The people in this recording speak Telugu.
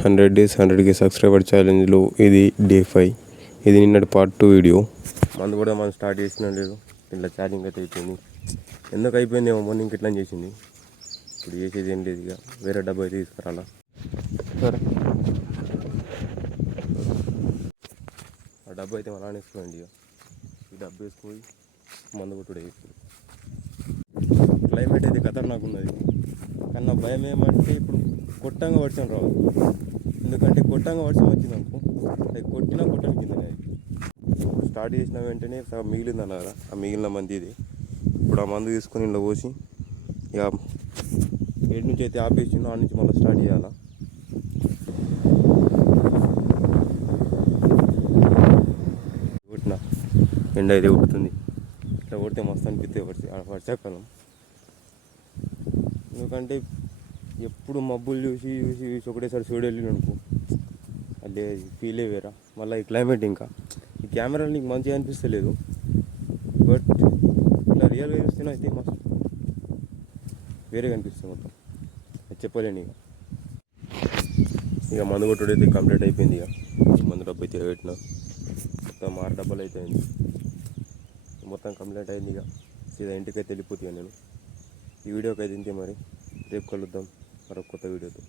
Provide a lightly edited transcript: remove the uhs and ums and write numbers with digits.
100 days 100K సబ్స్క్రైబర్ ఛాలెంజ్లో ఇది డే 5. ఇది నిన్నటి పార్ట్ 2 వీడియో. మందు కూడా మనం స్టార్ట్ చేసినా లేదు, ఇట్లా ఛార్జింగ్ అయితే అయిపోయింది. ఎందుకు అయిపోయిందేమో మార్నింగ్ ఇట్లా చేసింది. ఇప్పుడు చేసేది ఏం లేదు, ఇక వేరే డబ్బు అయితే తీసుకురాలా. సరే, ఆ డబ్బు అయితే అలా వేసుకోండి. ఇక ఈ డబ్బు వేసుకొని మందు కొట్టుడే వేసుకుని. క్లైమేట్ అయితే ఖతర్నాక్ ఉన్నది, కానీ నా భయం ఏమంటే ఇప్పుడు కొట్టంగా వర్షం రావు. ఎందుకంటే కొట్టంగా వర్షం వచ్చింది అనుకో, అది కొట్టినా కొట్టని కిందనే. స్టార్ట్ చేసిన వెంటనే మిగిలింది అన్నారు, ఆ మిగిలిన మంది ఇది. ఇప్పుడు ఆ మందు తీసుకొని ఇంట్లో పోసి ఇక ఏడు నుంచి అయితే ఆపేసిందో ఆ నుంచి మళ్ళీ స్టార్ట్ చేయాలా. కొట్టిన ఎండ అయితే కొడుతుంది, ఇట్లా కొడితే మస్తు అనిపిస్తే వర్షాకాలం. ఎందుకంటే ఎప్పుడు మబ్బులు చూసి చూసి చూసి ఒకటేసారి చూడెళ్ళిన అనుకో, అదే ఫీలే వేరా. మళ్ళీ ఈ క్లైమేట్, ఇంకా ఈ కెమెరాలు నీకు మంచిగా అనిపిస్తలేదు, బట్ ఇట్లా రియల్గా చూస్తేనే అయితే మస్తు వేరేగా అనిపిస్తుంది మొత్తం. అది చెప్పలేను. ఇక మందు కొట్టుడు అయితే కంప్లీట్ అయిపోయింది. ఇక మందు డబ్బు అయితే పెట్టిన మొత్తం 6 డబ్బాలు అయితే అయింది. మొత్తం కంప్లీట్ అయింది. ఇక సీదా ఇంటికైతే వెళ్ళిపోతుంది నేను. ఈ వీడియోకి అయితే ఇంతే, మరి రేపు కలుద్దాం మరొక కొత్త వీడియోతో.